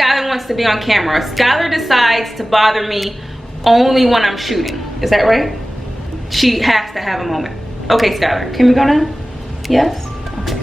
Skylar wants to be on camera. Skylar decides to bother me only when I'm shooting. Is that right? She has to have a moment. Okay, Skylar, can we go now? Yes? Okay.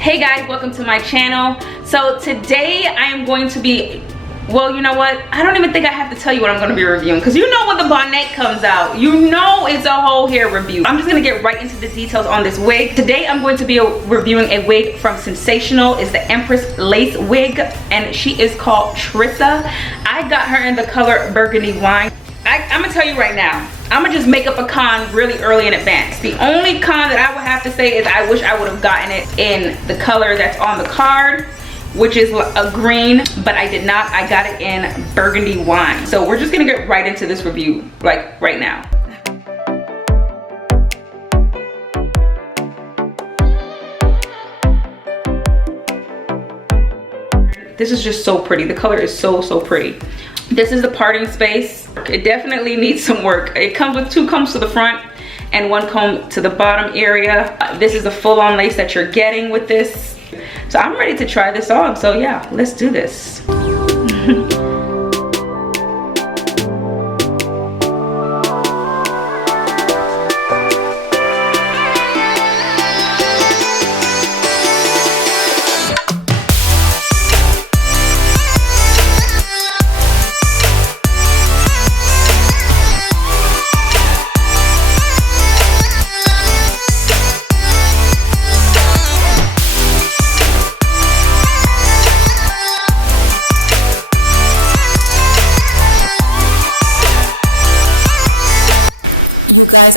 Hey guys, welcome to my channel. So today I am going to be, well, you know what? I don't even think I have to tell you what I'm going to be reviewing, because you know when the bonnet comes out, you know it's a whole hair review. I'm just going to get right into the details on this wig. Today I'm going to be reviewing a wig from Sensational. It's the Empress Lace wig, and she is called Trissa. I got her in the color Burgundy Wine. I'm gonna tell you right now, I'm gonna just make up a con really early in advance. The only con that I would have to say is I wish I would have gotten it in the color that's on the card, which is a green, but I did not. I got it in Burgundy Wine. So we're just gonna get right into this review, like right now. This is just so pretty. The color is so pretty. This is the parting space. It definitely needs some work. It comes with 2 combs to the front and 1 comb to the bottom area. This is a full-on lace that you're getting with this. So I'm ready to try this on. So yeah, let's do this.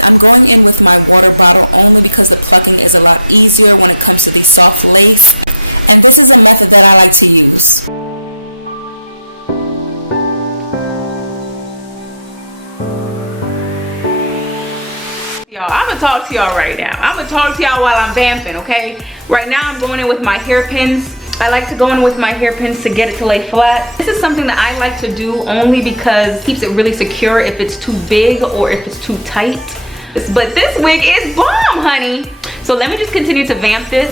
I'm going in with my water bottle only because the plucking is a lot easier when it comes to these soft lace. And this is a method that I like to use. Y'all, I'm gonna talk to y'all right now. I'm gonna talk to y'all while I'm vamping, okay? Right now I'm going in with my hairpins. I like to go in with my hairpins to get it to lay flat. This is something that I like to do only because it keeps it really secure if it's too big or if it's too tight. But this wig is bomb, honey. So let me just continue to vamp this.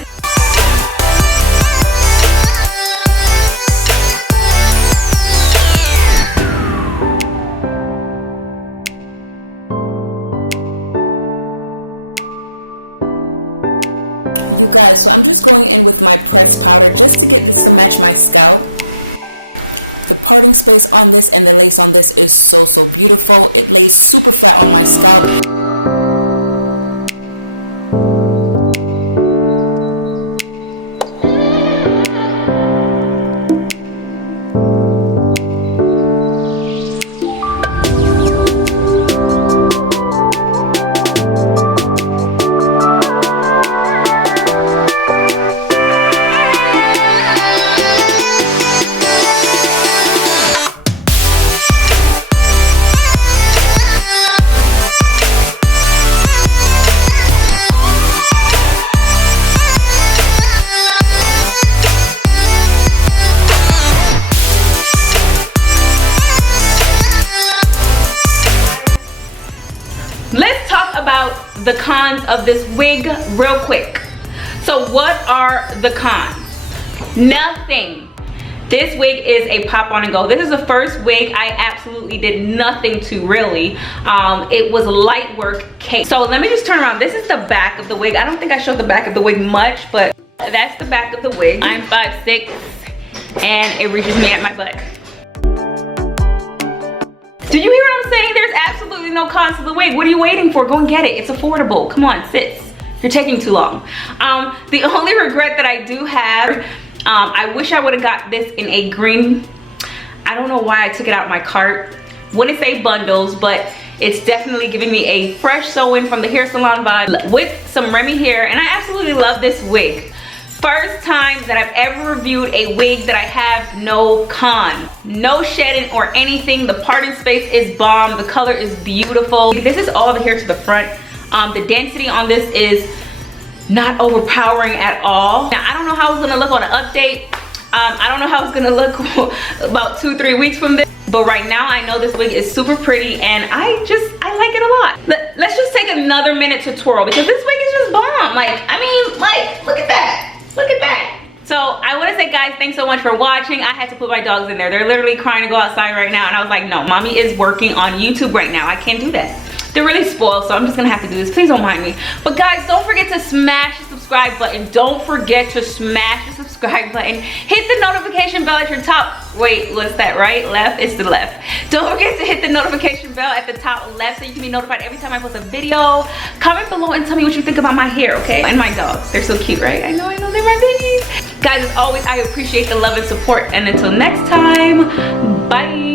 You guys, so I'm just going in with my pressed powder just to get this to match my scalp. The parting space on this and the lace on this is so beautiful. It lays super flat on my scalp. Let's talk about the cons of this wig real quick. So what are the cons? Nothing. This wig is a pop on and go. This is the first wig I absolutely did nothing to, really. It was light work cake. So let me just turn around. This is the back of the wig. I don't think I showed the back of the wig much, but that's the back of the wig. I'm 5'6", and it reaches me at my butt. Do you hear what I'm saying? There's absolutely no cons to the wig. What are you waiting for? Go and get it. It's affordable. Come on, sis. You're taking too long. The only regret that I do have, I wish I would have got this in a green. I don't know why I took it out of my cart. Wouldn't say bundles, but it's definitely giving me a fresh sew-in from the hair salon vibe with some Remy hair, and I absolutely love this wig. First time that I've ever reviewed a wig that I have no con. No shedding or anything. The parting space is bomb. The color is beautiful. This is all the hair to the front. The density on this is not overpowering at all. Now, I don't know how it's gonna look on an update. I don't know how it's gonna look about 2-3 weeks from this. But right now, I know this wig is super pretty and I like it a lot. Let's just take another minute to twirl because this wig is just bomb. Like, I mean, like, look at that. Look at that. So I want to say, guys, guys, thanks so much for watching. I had to put my dogs in there. They're literally crying to go outside right now, and I was like, no, mommy is working on YouTube right now. I can't do that. They're really spoiled, so I'm just gonna have to do this. Please don't mind me. But guys, don't forget to smash the subscribe button. Don't forget to smash the subscribe button. Hit the notification bell at your top. Wait, what's that, right? Left? It's the left. Don't forget to hit the notification bell at the top left so you can be notified every time I post a video. Comment below and tell me what you think about my hair, okay? And my dogs. They're so cute, right? I know, they're my babies. Guys, as always, I appreciate the love and support. And until next time, bye.